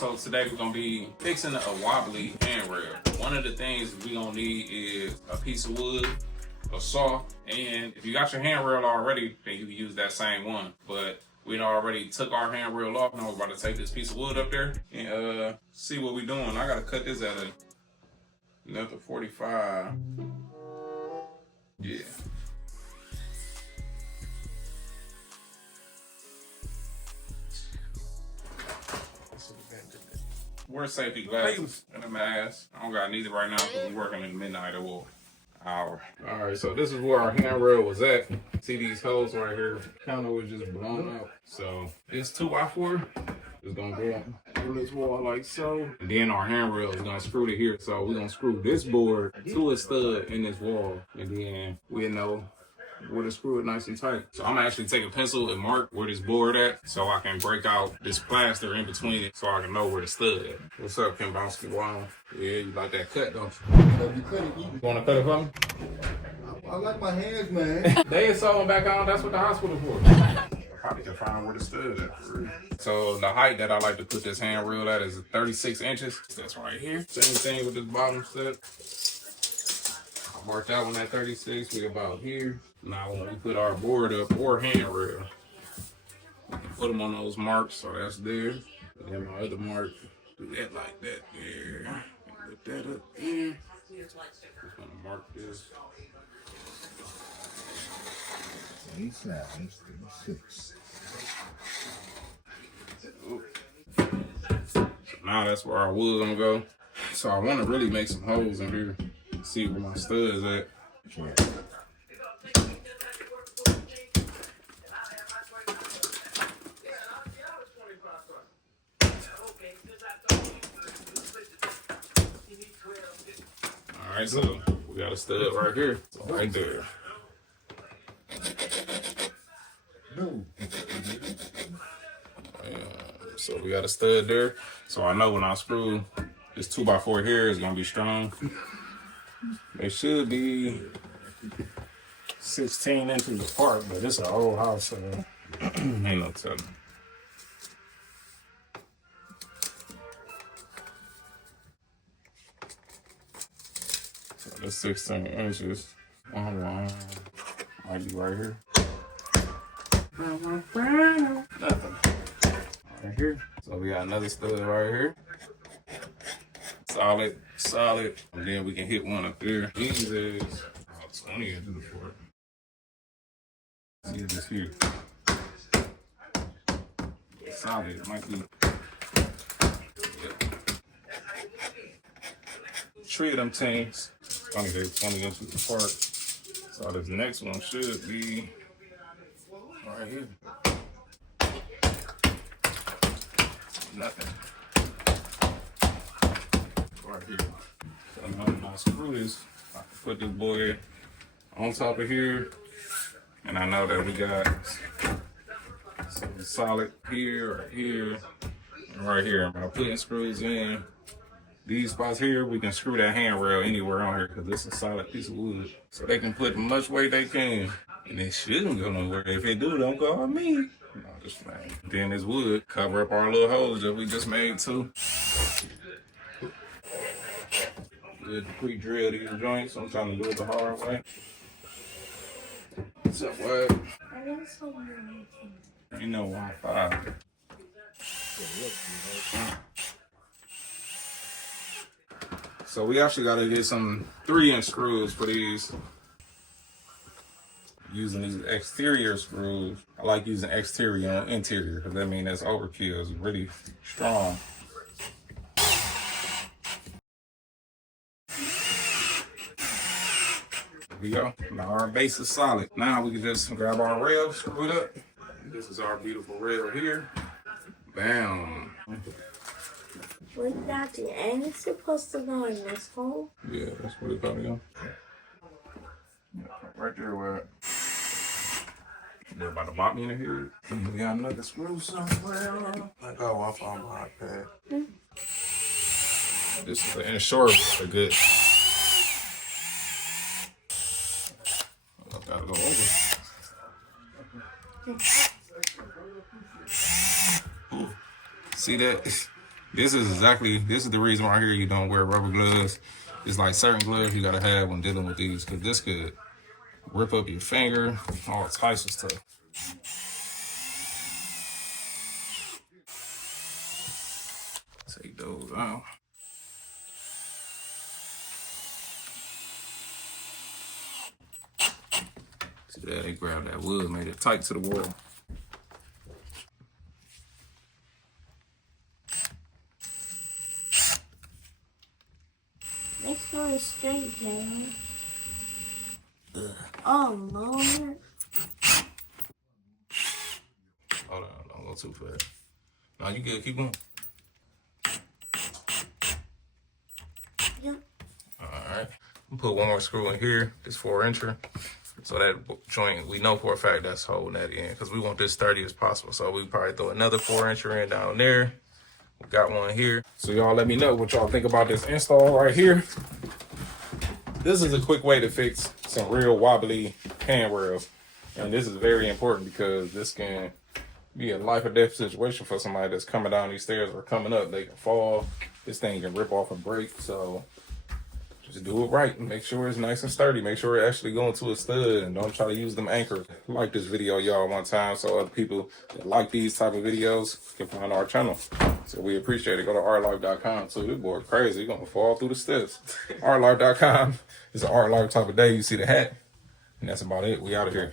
So today we're gonna be fixing a wobbly handrail. One of the things we're gonna need is a piece of wood, a saw, and if you got your handrail already, then you can use that same one. But we already took our handrail off. Now we're about to take this piece of wood up there and see what we're doing. I gotta cut this at another 45. Yeah. Wear safety glasses and a mask. I don't got neither right now because we're working in the midnight hour. Alright, so this is where our handrail was at. See these holes right here? Counter was just blown out. So this 2x4 is gonna go on this wall like so. And then our handrail is gonna screw to here. So we're gonna screw this board to a stud in this wall. And then we know where to screw it nice and tight. So I'm gonna actually take a pencil and mark where this board at so I can break out this plaster in between it so I can know where the stud at. What's up, Kim Bonsky? Wow. Yeah, you like that cut, don't you? You cut it. You wanna cut it for me? I like my hands, man. They sew them back on, that's what the hospital for. Probably can find where the stud at. So the height that I like to put this handrail at is 36 inches. That's right here. Same thing with this bottom step. I marked that one at 36, we about here. Now when we put our board up or handrail, we can put them on those marks, so that's there. And then my other mark, do that like that there. Put that up there. Just gonna mark this. 36. So now that's where our wood's gonna go. So I want to really make some holes in here. See where my stud's at. Sure. Alright, so we got a stud right here. Right there. So we got a stud there. So I know when I screw this 2x4 here is gonna be strong. They should be 16 inches apart, but it's an old house, so ain't no telling. So this 16 inches. Might be right here. Nothing. Right here. So we got another stud right here. Solid. And then we can hit one up there. These is about 20 inches apart. See this here. Solid. It might be. Yeah. 3 of them tanks. Only they're 20 inches apart. So this next one should be right here. Nothing. Right here. So now when I screw this, I can put this boy on top of here. And I know that we got something solid here, right here, and right here. By putting screws in these spots here, we can screw that handrail anywhere on here because this is a solid piece of wood. So they can put as much weight they can. And it shouldn't go nowhere. If it do, don't go on me. No, just playing. Then this wood cover up our little holes that we just made too. Good to pre-drill these joints. I'm trying to do it the hard way. What's up, what? Ain't no Wi-Fi. So we actually got to get some 3-inch screws for these. Using these exterior screws. I like using exterior on interior because that means that's overkill. It's really strong. There we go. Now our base is solid. Now we can just grab our rail, screw it up. This is our beautiful rail here. Bam. Wait, Daddy, ain't it supposed to go in this hole? Yeah, that's where it's probably going. Right there where they're about to bop me in the head. We got another screw somewhere. I go off on my iPad. This is the insurance are good. I gotta go over. See that? This is the reason why here you don't wear rubber gloves. It's like certain gloves you gotta have when dealing with these, because this could rip up your finger, all types of stuff. Take those out. See that? They grabbed that wood, made it tight to the wall. Let's go straight down. Oh, Lord. Hold on, don't go too fast. No, you good, keep going. Yeah. Alright. Put one more screw in here, this 4-incher. So that joint, we know for a fact that's holding that in, because we want this sturdy as possible. So we probably throw another 4-incher in down there. We got one here. So y'all let me know what y'all think about this install right here. This is a quick way to fix some real wobbly handrails. And this is very important because this can be a life or death situation for somebody that's coming down these stairs or coming up. They can fall. This thing can rip off and break. So just do it right and make sure it's nice and sturdy. Make sure it actually going to a stud, and don't try to use them anchors. Like this video, y'all, one time, so other people that like these type of videos can find our channel. So we appreciate it. Go to ARTTLife.com too. This boy crazy. He's gonna fall through the steps. ARTTLife.com. It's an art life type of day. You see the hat, and that's about it. We out of here.